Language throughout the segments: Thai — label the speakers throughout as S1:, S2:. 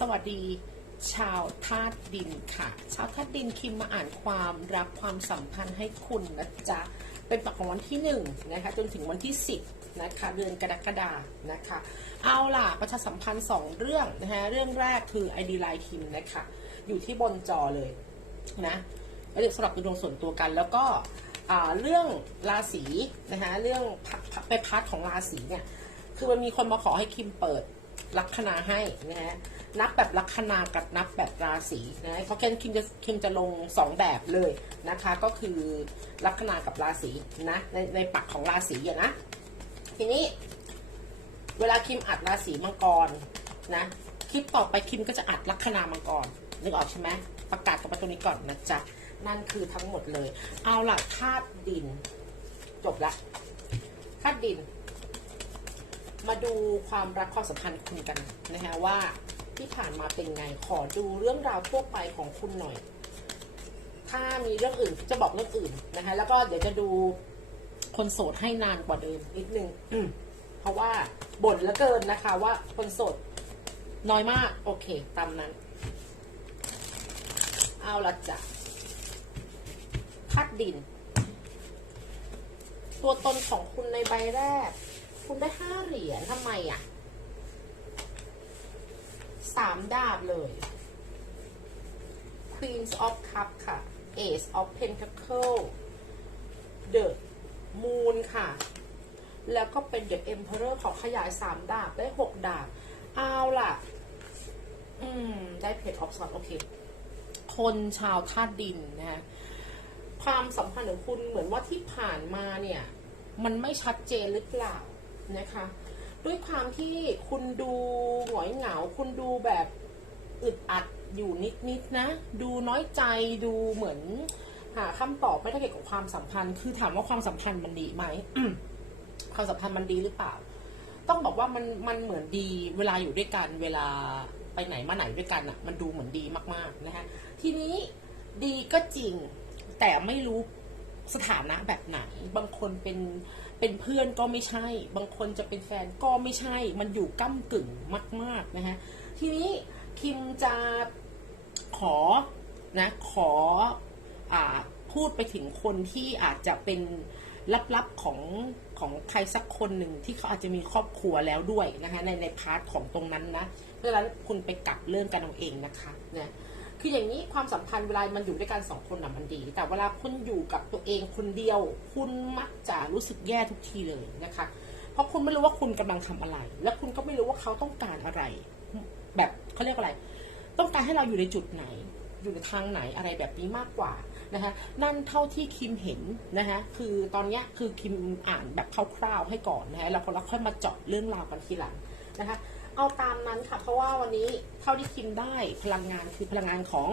S1: สวัสดีชาวธาตุดินค่ะ ชาวธาตุดินคิมมาอ่านความรักความสัมพันธ์ให้คุณนะจ๊ะ เป็นปักของวันที่หนึ่งนะคะจนถึงวันที่สิบนะคะเดือนกรกฎานะคะ เอาล่ะประชาสัมพันธ์สองเรื่องนะคะเรื่องแรกคือ ID Line คิมนะคะอยู่ที่บนจอเลยนะแล้วเดี๋ยวสำหรับดวงส่วนตัวกัน แล้วก็เรื่องราศีนะคะเรื่องไปพาร์ทของราศีเนี่ยคือมันมีคนมาขอให้คิมเปิดลัคนาให้นะฮะ นับแบบลัคนากับนับแบบราศีนะเขาแค่คิมจะคิมจะลงสองแบบเลยนะคะ ก็คือลัคนากับราศีนะในในปักของราศีอะนะ ทีนี้ เวลาคิมอัดราศีมังกรนะคลิปต่อไปคิมก็จะอัดลัคนามังกรนึกออกใช่ไหมประกาศกับประตูนี้ก่อนนะจ๊ะนั่นคือทั้งหมดเลย เอาละธาตุดิน จบละธาตุดิน มาดูความรักความสัมพันธ์คุณกันนะคะว่า ที่ผ่านมาเป็นไง ขอดูเรื่องราวทั่วไปของคุณหน่อย ถ้ามีเรื่องอื่นจะบอกเรื่องอื่นนะคะ แล้วก็เดี๋ยวจะดูคนโสดให้นานกว่าเดิมนิดนึงเพราะว่าบ่นเหลือเกินนะคะ ว่าคนโสดน้อยมาก โอเค ตามนั้น เอาละจ้ะพัดดิน ตัวตนของคุณในใบแรก คุณได้ห้าเหรียญทำไมอะ สามดาบเลย Queens of Cup ค่ะ Ace of Pentacle The Moon ค่ะ แล้วก็เป็น The Emperor ขอขยายสามดาบ ได้หกดาบ เอาล่ะ อืม ได้เพจออฟซอนโอเค คนชาวธาตุดินนะฮะความสัมพันธ์ของคุณเหมือนว่าที่ผ่านมาเนี่ย มันไม่ชัดเจนหรือเปล่านะคะ ด้วยความที่คุณดูหงอยเหงา คุณดูแบบอึดอัดอยู่นิดๆนะ ดูน้อยใจดูเหมือน หาคำตอบไม่ได้เกี่ยวกับความสัมพันธ์ คือถามว่าความสัมพันธ์มันดีไหม ความสัมพันธ์มันดีหรือเปล่า ต้องบอกว่ามันมันเหมือนดีเวลาอยู่ด้วยกันเวลาไปไหนมาไหนด้วยกันอะ่ะ มันดูเหมือนดีมากๆนะคะทีนี้ดีก็จริงแต่ไม่รู้ สถานะแบบไหน บางคนเป็นเป็นเพื่อนก็ไม่ใช่ บางคนจะเป็นแฟนก็ไม่ใช่ มันอยู่ก้ากึ่งมาก ๆ นะฮะ ทีนี้คิมจะขอนะขออ่าพูดไปถึงคนที่อาจจะเป็นลับๆของของใครสักคนหนึ่งที่เขาอาจจะมีครอบครัวแล้วด้วยนะคะในในพาร์ทของตรงนั้นนะ เพราะฉะนั้นคุณไปกลับเรื่องกันเอาเองนะคะเนะ คืออย่างนี้ความสัมพันธ์เวลามันอยู่ด้วยกันสองคนน่ะมันดี แต่เวลาคุณอยู่กับตัวเองคนเดียว คุณมักจะรู้สึกแย่ทุกทีเลยนะคะ เพราะคุณไม่รู้ว่าคุณกำลังทำอะไร และคุณก็ไม่รู้ว่าเขาต้องการอะไร แบบเขาเรียกอะไร ต้องการให้เราอยู่ในจุดไหน อยู่ในทางไหนอะไรแบบนี้มากกว่านะคะนั่นเท่าที่คิมเห็นนะคะคือตอนนี้คือคิมอ่านแบบคร่าวๆให้ก่อนนะคะแล้วพอเราค่อยมาเจาะเรื่องราวกันทีหลังนะคะ เอาตามนั้นค่ะ เพราะว่าวันนี้เท่าที่คิมได้พลังงานคือพลังงานของ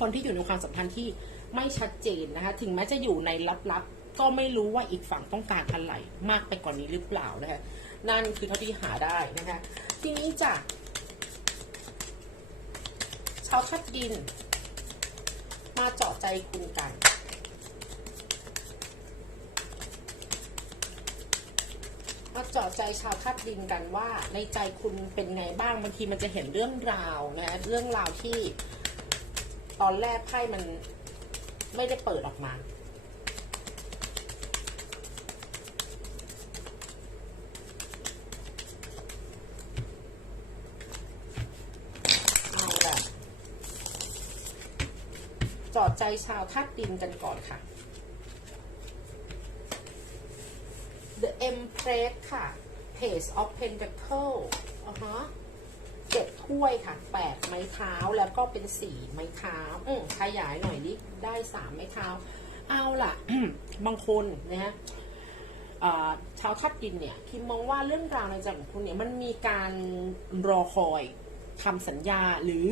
S1: คนที่อยู่ในความสัมพันธ์ที่ไม่ชัดเจนนะคะ ถึงแม้จะอยู่ในลับๆ ก็ไม่รู้ว่าอีกฝั่งต้องการอะไรมากไปกว่านนี้หรือเปล่านะคะ นั่นคือเท่าที่หาได้นะคะ ทีนี้จากชาวทัดดิน มาเจาะใจคุณกัน มาเจาะใจชาวทัดดินกันว่า ในใจคุณเป็นไงบ้างบางทีมันจะเห็นเรื่องราวนะเรื่องราวที่ ตอนแรกไพ่มันไม่ได้เปิดออกมาเอาละจอดใจชาวธาตุดินกันก่อนค่ะ The Empress ค่ะ Page of Pentacle อ่าฮะเจ็ดถ้วยค่ะแปดไม้เท้าแล้วก็เป็นสี่ไม้เท้าอืมขยายหน่อยดิได้สามไม้เท้า เอาล่ะ บางคนนะฮะชาวทับดินเนี่ยคิมมองว่าเรื่องราวในใจของคุณเนี่ยมันมีการรอคอยทำสัญญาหรือ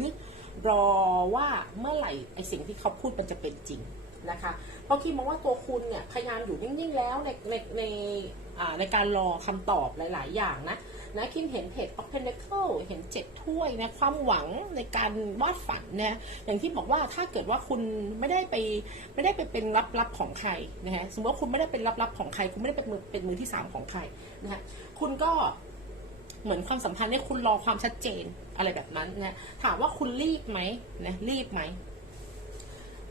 S1: รอว่าเมื่อไหร่ไอสิ่งที่เขาพูดมันจะเป็นจริงนะคะ เพราะคิมมองว่าตัวคุณเนี่ยพยายามอยู่นิ่งๆแล้วในในในในการรอคำตอบหลาย ๆ อย่างนะนะคิมเห็นเพจ of Pentacle เห็นเจ็ดถ้วยนะความหวังในการวาดฝันนะอย่างที่บอกว่าถ้าเกิดว่าคุณไม่ได้ไปไม่ได้ไปเป็นลับๆของใครนะฮะสมมติว่าคุณไม่ได้เป็นลับๆของใคร คุณไม่ได้เป็นมือเป็นมือที่สามของใครนะฮะคุณก็เหมือนความสัมพันธ์เนี่ยคุณรอความชัดเจนอะไรแบบนั้นนะถามว่าคุณรีบไหมนะรีบไหม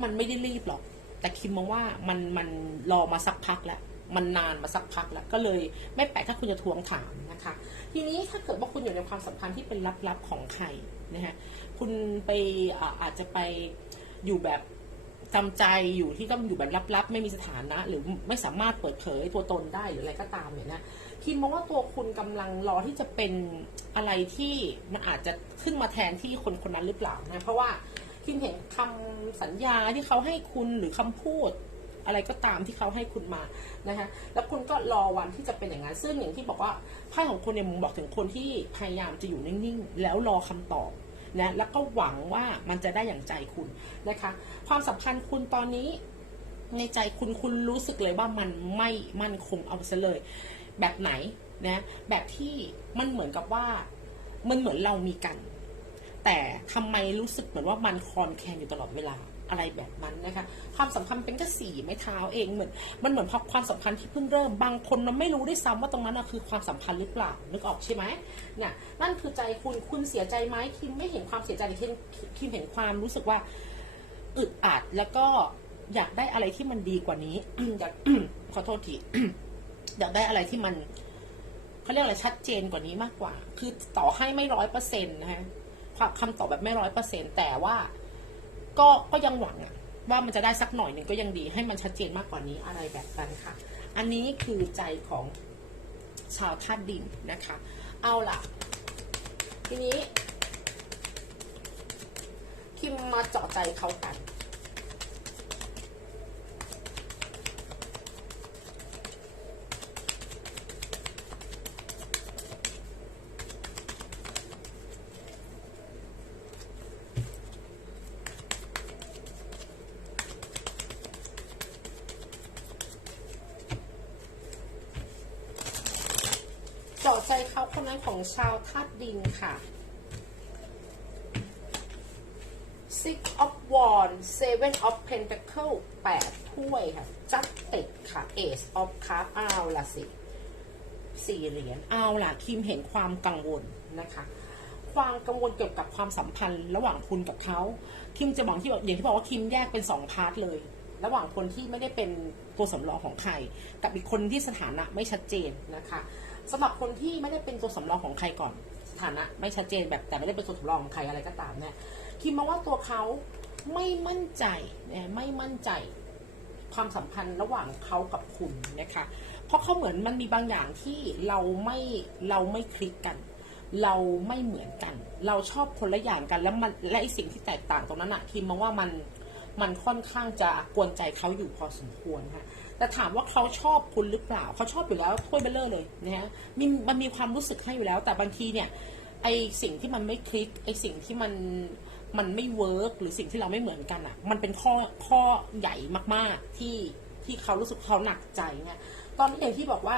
S1: มันไม่ได้รีบหรอก แต่คิมมองว่ามันมันรอมาสักพักแล้วมันนานมาสักพักแล้วก็เลยไม่แปลกถ้าคุณจะทวงถามนะคะ ทีนี้ถ้าเกิดว่าคุณอยู่ในความสัมพันธ์ที่เป็นลับๆของใครนะฮะคุณไปอาจจะไปอยู่แบบจำใจอยู่ที่ต้องอยู่แบบลับๆ ไม่มีสถานะ หรือไม่สามารถเปิดเผยตัวตนได้หรืออะไรก็ตามเนี่ยนะคิมมองว่าตัวคุณกำลังรอที่จะเป็นอะไรที่มันอาจจะขึ้นมาแทนที่คนคนนั้นหรือเปล่านะเพราะว่า คิมเห็นคำสัญญาที่เขาให้คุณหรือคำพูด อะไรก็ตามที่เขาให้คุณมานะคะแล้วคุณก็รอวันที่จะเป็นอย่างนั้นซึ่งอย่างที่บอกว่าไพ่ของคุณเนี่ยมึงบอกถึงคนที่พยายามจะอยู่นิ่งๆ แล้วรอคำตอบนะแล้วก็หวังว่ามันจะได้อย่างใจคุณนะคะ ความสัมพันธ์คุณตอนนี้ในใจคุณคุณรู้สึกเลยว่ามันไม่มั่นคงเอาซะเลย แบบไหนนะแบบที่มันเหมือนกับว่ามันเหมือนเรามีกัน แต่ทำไมรู้สึกเหมือนว่ามันคอนแคนอยู่ตลอดเวลาอะไรแบบนั้นนะคะ ความสัมพันธ์เป็นแค่สี่ไม้เท้าเองเหมือน มันเหมือนพอความสัมพันธ์ที่เพิ่งเริ่มบางคนมันไม่รู้ด้วยซ้ำว่าตรงนั้นน่ะคือความสัมพันธ์หรือเปล่านึกออกใช่ไหมเนี่ยนั่นคือใจคุณคุณเสียใจไหมคิมไม่เห็นความเสียใจแต่คิมคิมเห็นความรู้สึกว่าอึดอัดแล้วก็อยากได้อะไรที่มันดีกว่านี้อยากขอโทษทีอยากได้อะไรที่มันเขาเรียกอะไรชัดเจนกว่านี้มากกว่า คือต่อให้ไม่ร้อยเปอร์เซ็นต์นะฮะ ความคำตอบแบบไม่ร้อยเปอร์เซ็นต์แต่ว่า ก็ก็ยังหวังอะว่ามันจะได้สักหน่อยหนึ่งก็ยังดี ให้มันชัดเจนมากกว่านี้อะไรแบบนั้นค่ะ อันนี้คือใจของชาวธาตุดินนะคะ เอาล่ะ ทีนี้คิมมาเจาะใจเขากัน ใจเขาคนนั้นของชาวธาตุดินค่ะ Six of Wands Seven of Pentacle แปดถ้วยค่ะ จัดติดค่ะ Ace of Cups เอาละสิสี่เหรียญเอาล่ะคิมเห็นความกังวลนะคะความกังวลเกี่ยวกับความสัมพันธ์ระหว่างคุณกับเขา คิมจะบอกที่บอกอย่างที่บอกว่าคิมแยกเป็นสองพาร์ทเลย ระหว่างคนที่ไม่ได้เป็นตัวสำรองของใคร กับอีกคนที่สถานะไม่ชัดเจนนะคะ สำหรับคนที่ไม่ได้เป็นตัวสำรองของใครก่อนสถานะไม่ชัดเจนแบบแต่ไม่ได้เป็นตัวสำรองของใครอะไรก็ตามเนี่ยคิมมองว่าตัวเขาไม่มั่นใจนะไม่มั่นใจความสัมพันธ์ระหว่างเขากับคุณนะคะ เพราะเขาเหมือนมันมีบางอย่างที่เราไม่เราไม่คลิกกัน เราไม่เหมือนกัน เราชอบคนละอย่างกันแล้วมันและไอสิ่งที่แตกต่างตรงนั้นอะคิมมองว่ามันมันค่อนข้างจะกวนใจเขาอยู่พอสมควรค่ะ แต่ถามว่าเขาชอบคุณหรือเปล่า เขาชอบอยู่แล้วถ้วยเบลเลอร์เลยนะฮะมีมันมีความรู้สึกให้อยู่แล้ว แต่บางทีเนี่ยไอสิ่งที่มันไม่คลิกไอสิ่งที่มันมันไม่เวิร์กหรือสิ่งที่เราไม่เหมือนกันอะ่ะ มันเป็นข้อข้อใหญ่มากๆที่ที่เขารู้สึกเขาหนักใจเนี่ยตอนนี้อย่างที่บอกว่า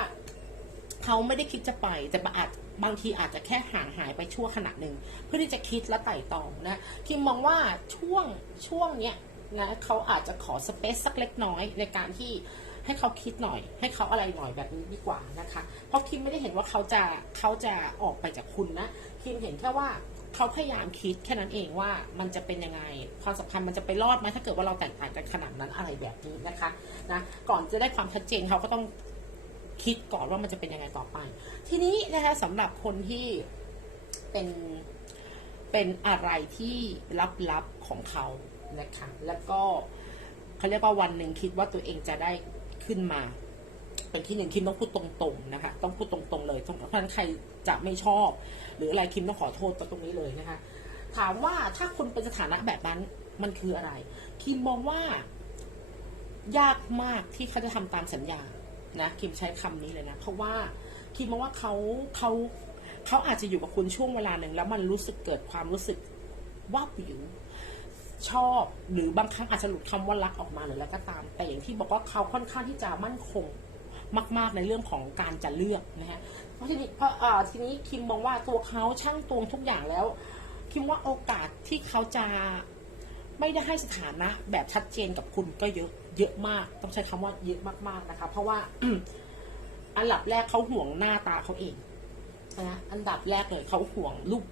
S1: เขาไม่ได้คิดจะไป แต่อาจบางทีอาจจะแค่ห่างหายไปชั่วขณะหนึ่งเพื่อที่จะคิดและไต่ตองนะคิมมองว่าช่วงช่วงเนี้ยนะเขาอาจจะขอสเปซสักเล็กน้อยในการที่ ให้เขาคิดหน่อย ให้เขาอะไรหน่อยแบบนี้ดีกว่านะคะ เพราะคิมไม่ได้เห็นว่าเขาจะเขาจะออกไปจากคุณนะคิมเห็นแค่ว่าเขาพยายามคิดแค่นั้นเองว่ามันจะเป็นยังไงความสัมพันธ์มันจะไปรอดไหมถ้าเกิดว่าเราแตกต่างกันขนาดนั้นอะไรแบบนี้นะคะนะก่อนจะได้ความชัดเจนเขาก็ต้องคิดก่อนว่ามันจะเป็นยังไงต่อไป ทีนี้นะคะสำหรับคนที่เป็นเป็นอะไรที่ลับๆของเขานะคะแล้วก็เขาเรียกว่าวันหนึ่งคิดว่าตัวเองจะได้ ขึ้นมา เป็นที่หนึ่งคิมต้องพูดตรงๆนะคะ ต้องพูดตรงๆเลยเพราะฉะนั้นใครจะไม่ชอบ หรืออะไรคิมต้องขอโทษตรงนี้เลยนะคะ ถามว่าถ้าคุณเป็นสถานะแบบนั้นมันคืออะไร คิมมองว่า ยากมากที่เขาจะทำตามสัญญานะคิมใช้คำนี้เลยนะเพราะว่าคิมมองว่าเขาเขาเขาอาจจะอยู่กับคุณช่วงเวลาหนึ่งแล้วมันรู้สึกเกิดความรู้สึกว่าวิว ชอบหรือบางครั้งอาจจะหลุดคำว่ารักออกมาหรืออะไรก็ตาม แต่อย่างที่บอกว่าเขาค่อนข้างที่จะมั่นคงมาก ๆ ในเรื่องของการจะเลือกนะฮะเพราะทีนี้เพราะอ่าทีนี้คิมมองว่าตัวเขาช่างตวงทุกอย่างแล้ว คิมว่าโอกาสที่เขาจะไม่ได้ให้สถานะแบบชัดเจนกับคุณก็เยอะเยอะมาก ต้องใช้คำว่าเยอะมากๆนะคะ เพราะว่าอันดับแรกเขาห่วงหน้าตาเขาเองนะอันดับแรกเลยเขาห่วงรูป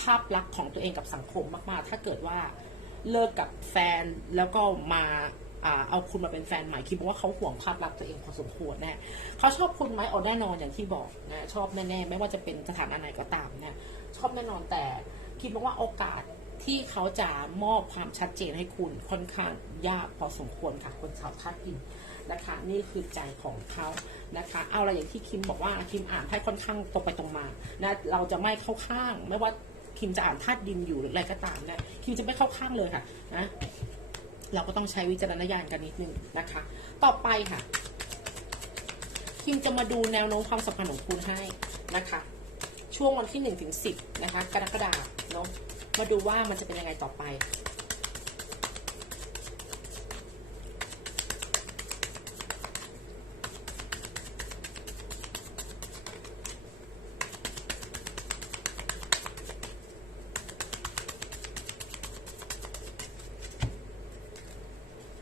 S1: ภาพลักษณ์ของตัวเองกับสังคมมาก ๆ ถ้าเกิดว่า เลิกกับแฟนแล้วก็มาเอาคุณมาเป็นแฟนใหม่คิดว่าเขาห่วงภาพลักษณ์ตัวเองพอสมควรนะเขาชอบคุณไหมเอแน่นอนอย่างที่บอกนะชอบแน่ๆไม่ว่าจะเป็นสถานะไหนก็ตามนะชอบแน่นอนแต่คิดว่าโอกาสที่เขาจะมอบความชัดเจนให้คุณค่อนข้างยากพอสมควรค่ะคนชาวธาตุดินนะคะนี่คือใจของเขานะคะ เอาอะไรอย่างที่คิมบอกว่าคิมอ่านไพ่ค่อนข้างตรงไปตรงมานะเราจะไม่เข้าข้างไม่ว่า คิมจะอ่านธาตุดินอยู่หรืออะไรก็ตามนะคิมจะไม่เข้าข้างเลยค่ะนะเราก็ต้องใช้วิจารณญาณกันนิดนึงนะคะ ต่อไปค่ะ คิมจะมาดูแนวโน้มความสัมพันธ์ของคุณให้นะคะ ช่วงวันที่หนึ่งถึงสิบนะคะกรกฎาคมเนาะมาดูว่ามันจะเป็นยังไงต่อไป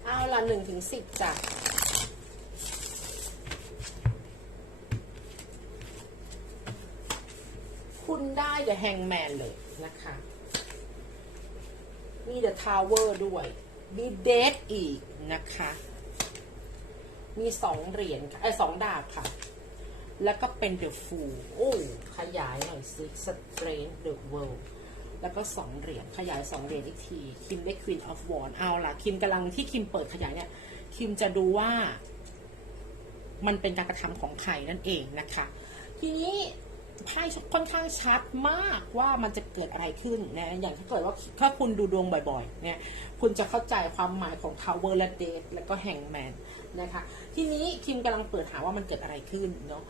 S1: เอา สิบจ้ะคุณได้ The Hangman เลยนะคะ มี The Tower ด้วย มี Death อีกนะคะ มีสองเหรียญค่ะไอ้สองดาบค่ะ แล้วก็เป็น The Fool โอ้ขยายหน่อยสิ Strange the World แล้วก็สองเหรียญขยายสองเหรียญอีกที คิมได้ Queen of Wands เอาล่ะ คิมกำลังที่คิมเปิดขยายเนี่ย คิมจะดูว่ามันเป็นการกระทำของใครนั่นเองนะคะ ทีนี้ไพ่ค่อนข้างชัดมากว่ามันจะเกิดอะไรขึ้นนะ อย่างถ้าเกิดว่าถ้าคุณดูดวงบ่อยๆ เนี่ย คุณจะเข้าใจความหมายของ Tower และ Death แล้วก็ Hangman นะคะ ทีนี้คิมกำลังเปิดหาว่ามันเกิดอะไรขึ้นเนาะ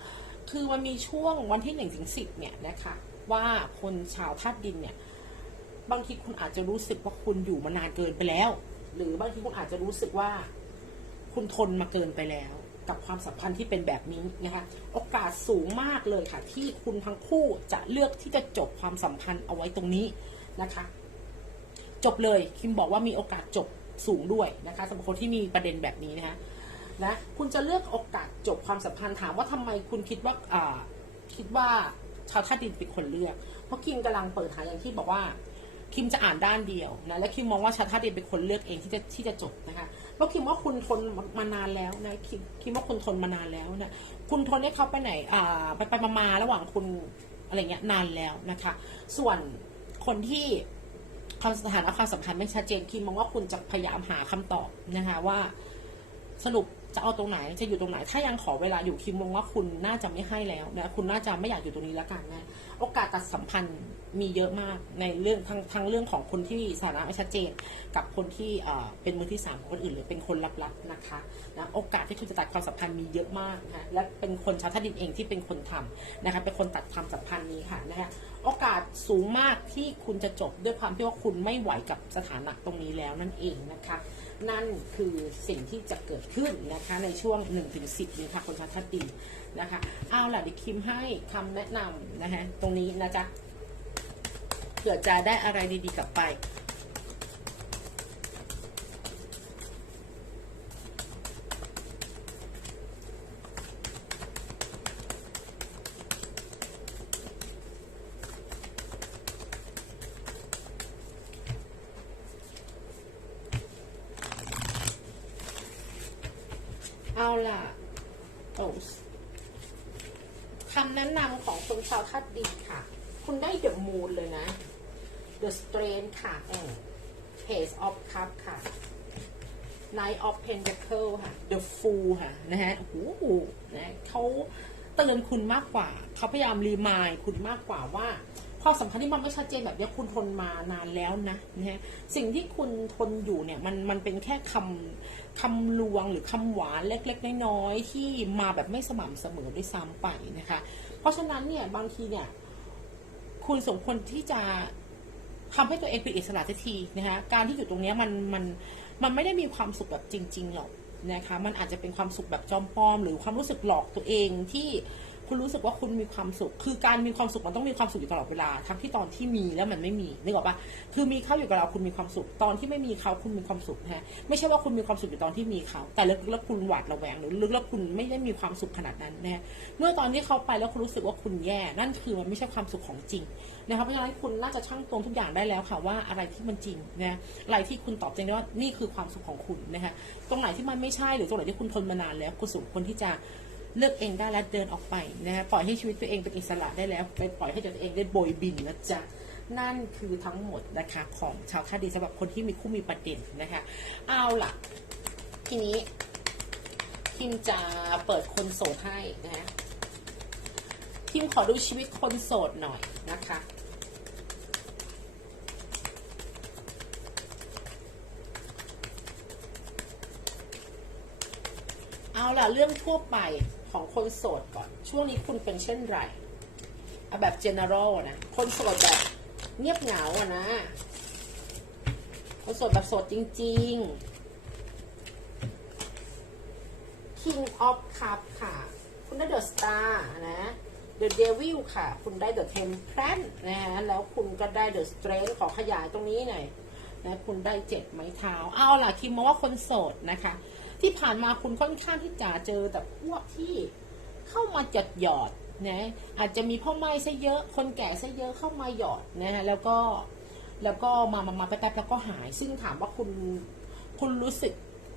S1: คือมันมีช่วงวันที่หนึ่งถึงสิบเนี่ยนะคะ ว่าคนชาวธาตุดินเนี่ย บางทีคุณอาจจะรู้สึกว่าคุณอยู่มานานเกินไปแล้ว หรือบางทีคุณอาจจะรู้สึกว่า คุณทนมาเกินไปแล้ว กับความสัมพันธ์ที่เป็นแบบนี้นะคะ โอกาสสูงมากเลยค่ะ ที่คุณทั้งคู่จะเลือกที่จะจบความสัมพันธ์เอาไว้ตรงนี้นะคะ จบเลยคิมบอกว่ามีโอกาสจบสูงด้วยนะคะสำหรับคนที่มีประเด็นแบบนี้นะคะนะคุณจะเลือกโอกาสจบความสัมพันธ์ถามว่าทำไมคุณคิดว่าคิดว่าชาวธาดินเป็นคนเลือก เพราะคิมกำลังเปิดหาอย่างที่บอกว่า คิมจะอ่านด้านเดียวนะและคิมมองว่าชาวธาตุดินเป็นคนเลือกเองที่จะที่จะจบนะคะเพราะคิมว่าคุณทนมานานแล้วนะคิมคิมว่าคุณทนมานานแล้วนะคุณทนให้เขาไปไหนอ่าไปไปมามาระหว่างคุณอะไรเงี้ยนานแล้วนะคะ ส่วนคนที่ความสถานะความสัมพันธ์ไม่ชัดเจนคิมมองว่าคุณจะพยายามหาคำตอบนะคะว่าสรุปจะเอาตรงไหนจะอยู่ตรงไหน ถ้ายังขอเวลาอยู่คิมมองว่าคุณน่าจะไม่ให้แล้วนะคุณน่าจะไม่อยากอยู่ตรงนี้แล้วกันนะ โอกาสตัดสัมพันธ์มีเยอะมากในเรื่องทั้งทั้งเรื่องของคนที่สถานะไม่ชัดเจน กับคนที่เป็นมือที่สามของคนอื่น หรือเป็นคนลับๆนะคะนะโอกาสที่คุณจะตัดความสัมพันธ์มีเยอะมากนะและเป็นคนชาวท่าดินเองที่เป็นคนทำนะคะเป็นคนตัดความสัมพันธ์นี้ค่ะนะคะโอกาสสูงมากที่คุณจะจบด้วยความที่ว่าคุณไม่ไหวกับสถานะตรงนี้แล้วนั่นเองนะคะ นั่นคือสิ่งที่จะเกิดขึ้นนะคะในช่วง 1-10นี้ค่ะคนชาวทัดดินนะคะเอาล่ะดิคิมให้คำแนะนำนะคะตรงนี้นะจ๊ะเผื่อจะได้อะไรดีๆกลับไป เอาล่ะคำแนะนำของคนชาวทัดดินค่ะ คุณได้เดอะมูนเลยนะ The Strength ค่ะเออ Page of Cup ค่ะ Knight of Pentacle ค่ะ The Fool ค่ะ นะฮะโอ้โหนะเขาเตือนคุณมากกว่า เขาพยายามรีมายคุณมากกว่าว่า ความสัมพันธ์ที่มันไม่ชัดเจนแบบนี้คุณทนมานานแล้วนะนะฮะสิ่งที่คุณทนอยู่เนี่ยมันมันเป็นแค่คำคำลวงหรือคำหวานเล็ก ๆ น้อยๆที่มาแบบไม่สม่ำเสมอด้วยซ้ำไปนะคะ เพราะฉะนั้นเนี่ยบางทีเนี่ยคุณสมควรที่จะทำให้ตัวเองเป็นอิสระทันทีนะคะการที่อยู่ตรงเนี้ยมันมันมันไม่ได้มีความสุขแบบจริง ๆ หรอกนะคะ มันอาจจะเป็นความสุขแบบจอมปลอม หรือความรู้สึกหลอกตัวเองที่ คุณรู้สึกว่าคุณมีความสุข คือการมีความสุขมันต้องมีความสุขอยู่ตลอดเวลา ทั้งที่ตอนที่มีแล้วมันไม่มีนึกออกปะคือมีเขาอยู่กับเราคุณมีความสุข ตอนที่ไม่มีเขาคุณมีความสุขนะฮะ ไม่ใช่ว่าคุณมีความสุขอยู่ตอนที่มีเขา แต่ลึกแล้วคุณหวาดระแวงหรือลึกแล้วคุณไม่ได้มีความสุขขนาดนั้นนะฮะเมื่อตอนที่เขาไปแล้วคุณรู้สึกว่าคุณแย่ นั่นคือมันไม่ใช่ความสุขของจริงนะครับเพราะฉะนั้นคุณน่าจะชั่งตวงทุกอย่างได้แล้วค่ะว่าอะไรที่มันจริงนะอะไรที่คุณตอบจริงได้ว่านี่คือความสุขของคุณนะคะตรงไหนที่มันไม่ใช่หรือตรงไหนที่คุณทนมานานแล้วคุณสมควรที่จะ เลือกเองได้และเดินออกไปนะฮะปล่อยให้ชีวิตตัวเองเป็นอิสระได้แล้ว ไปปล่อยให้ตัวเองได้โบยบินนะจ๊ะนั่นคือทั้งหมดนะคะของชาวท่าดีสำหรับคนที่มีคู่มีประเด็นนะคะเอาล่ะ ทีนี้พิมจะเปิดคนโสดให้นะฮะพิมขอดูชีวิตคนโสดหน่อยนะคะเอาล่ะ เรื่องทั่วไป ของคนโสดก่อน ช่วงนี้คุณเป็นเช่นไรเอาแบบ general นะ คนโสดแบบเงียบเหงาอะนะ คนโสดแบบโสดจริง ๆ King of Cup ค่ะ คุณได้ The Star นะ The Devil ค่ะ คุณได้ The Temperance นะฮะ แล้วคุณก็ได้ The Strength ขอขยายตรงนี้หน่อยนะ คุณได้เจ็ดไม้เท้า เอาล่ะคิมมองว่าคนโสดนะคะ ที่ผ่านมาคุณค่อนข้างที่จะเจอแต่พวกที่เข้ามาจัดหยอดนะอาจจะมีพ่อไม้ซะเยอะ คนแก่ซะเยอะเข้ามาหยอดนะฮะแล้วก็แล้วก็มามามาแป๊บๆแล้วก็หาย ซึ่งถามว่าคุณคุณรู้สึก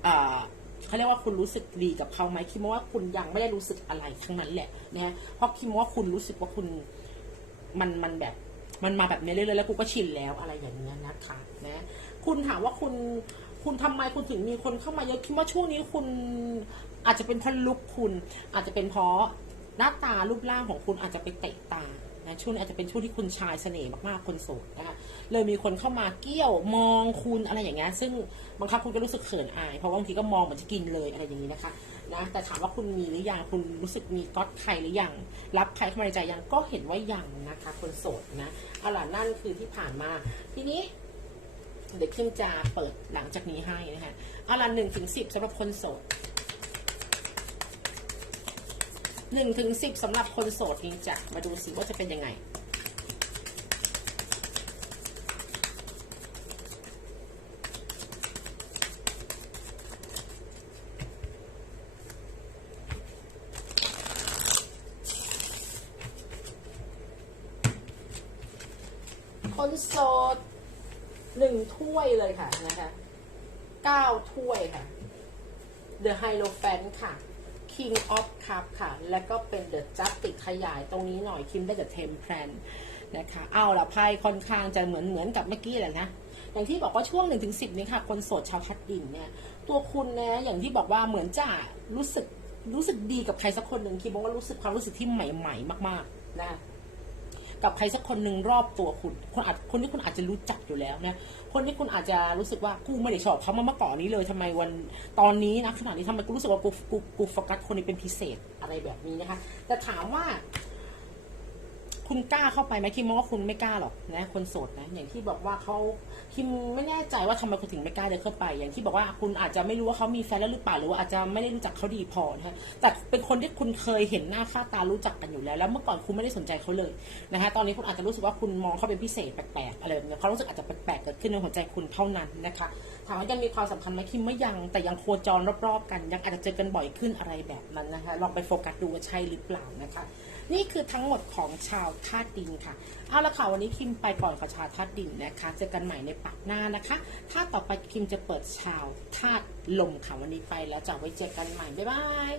S1: อ่าเขาเรียกว่าคุณรู้สึกดีกับเขาไหมคิมว่าคุณยังไม่ได้รู้สึกอะไรทั้งนั้นแหละนะฮะเพราะคิมว่าคุณรู้สึกว่าคุณมันมันแบบมันมาแบบนี้เรื่อยๆแล้วกูก็ชินแล้วอะไรอย่างเงี้ยนะคะนะคุณถามว่าคุณ คุณทำไมคุณถึงมีคนเข้ามาเยอะคิดว่าช่วงนี้คุณอาจจะเป็นเพราะลุกคุณ อาจจะเป็นเพราะหน้าตารูปร่างของคุณอาจจะไปเตะตานะช่วงนี้อาจจะเป็นช่วงที่คุณชายเสน่ห์มากๆคนโสดนะคะเลยมีคนเข้ามาเกี้ยวมองคุณอะไรอย่างเงี้ยซึ่งบางครั้งคุณก็รู้สึกเขินอาย เพราะบางทีก็มองเหมือนจะกินเลยอะไรอย่างนี้นะคะนะแต่ถามว่าคุณมีหรือยังคุณรู้สึกมีก๊อตใครหรือยังรับใครเข้ามาในใจยังก็เห็นว่ายังนะคะ คนโสดนะเอาล่ะนั่นคือที่ผ่านมาทีนี้ เดี๋ยวขึ้นจะเปิดหลังจากนี้ให้นะคะเอาละหนึ่งถึงสิบสำหรับคนโสดหนึ่งถึงสิบสำหรับคนโสดจริงจะมาดูสิว่าจะเป็นยังไง คนโสดหนึ่งถ้วยเลยค่ะนะคะเก้าถ้วยค่ะ The Hierophant ค่ะ King of Cup ค่ะ แล้วก็เป็นเดอะจัสติกขยายตรงนี้หน่อยคิมได้ The Temperance นะคะเอาละไพ่ค่อนข้างจะเหมือนเหมือนกับเมื่อกี้แหละนะอย่างที่บอกว่าช่วงหนึ่งถึงสิบนี้ค่ะ คนโสดชาวทัดดินเนี่ย ตัวคุณนะอย่างที่บอกว่าเหมือนจะรู้สึกรู้สึกดีกับใครสักคนหนึ่งคิดว่ารู้สึกความรู้สึกที่ใหม่ ๆ มาก ๆ นะ กับใครสักคนหนึ่งรอบตัวคุณคนอาจคนที่คุณอาจจะรู้จักอยู่แล้วนะคนที่คุณอาจจะรู้สึกว่ากูไม่ได้ชอบเขามาเมื่อก่อนนี้เลยทำไมวันตอนนี้นะขณะนี้ทำไมกูรู้สึกว่ากูกูกูโฟกัสคนนี้เป็นพิเศษอะไรแบบนี้นะคะ แต่ถามว่า คุณกล้าเข้าไปไหมคิมมองว่าคุณไม่กล้าหรอกนะคนโสดนะอย่างที่บอกว่าเขาคิมไม่แน่ใจว่าทำไมคุณถึงไม่กล้าเดินเข้าไป อย่างที่บอกว่าคุณอาจจะไม่รู้ว่าเขามีแฟนแล้วหรือเปล่าหรือว่าอาจจะไม่ได้รู้จักเขาดีพอนะคะแต่เป็นคนที่คุณเคยเห็นหน้าค่าตารู้จักกันอยู่แล้ว แล้วเมื่อก่อนคุณไม่ได้สนใจเขาเลยนะคะตอนนี้คุณอาจจะรู้สึกว่าคุณมองเขาเป็นพิเศษแปลกๆอะไรแบบนี้เขามรู้สึกอาจจะแปลกๆเกิดขึ้นในหัวใจคุณเท่านั้นนะคะถามว่ายังมีความสำคัญไหมคิมไม่ยังแต่ยังโคจรรอบๆกัน ยังอาจจะเจอกันบ่อยขึ้นอะไรแบบนั้นนะคะลองไปโฟกัสดูว่าใช่หรือเปล่านะคะ นี่คือทั้งหมดของชาวธาตุดินค่ะ เอาละค่ะวันนี้คิมไปก่อนกับชาวธาตุดินนะคะเจอกันใหม่ในปักหน้านะคะถ้าต่อไปคิมจะเปิดชาวธาตุลมค่ะวันนี้ไปแล้วจะไว้เจอกันใหม่บ๊ายบาย